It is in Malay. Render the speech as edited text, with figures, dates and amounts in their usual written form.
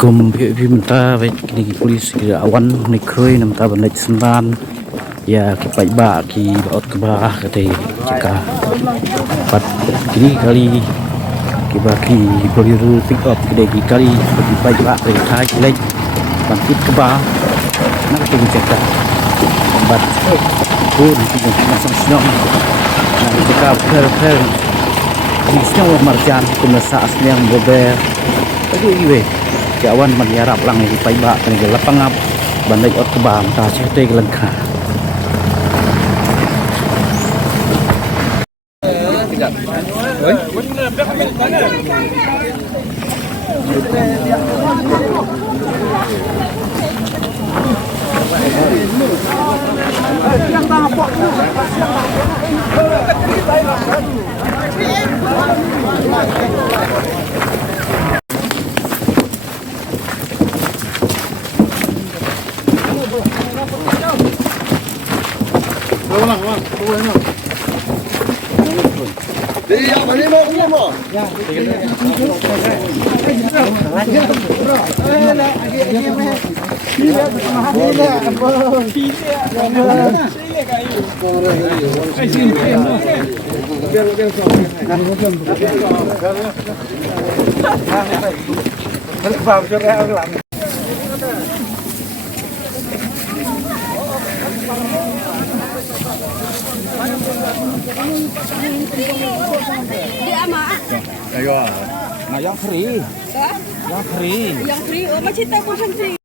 Assalamualaikum peminta baik kini polis kira awan nikroi nam ta bandai sendan ya ki pai ba ki baut ke bah kate jika pat kini kali ki ba ki beriru pick up kide ki kali ki pai ba ke thai lek bangkit ke bah nak tu jaka bat pun ki masang siang nak jaka per ni siang marjan kumasa asliang bober tadi iwe Jawan meniarap lang di paiba kan ke lapangap bandai ot kebam ta cete ke lengka Ayo, nah yang free. Yang free. Yang free, oh macam tak pun free.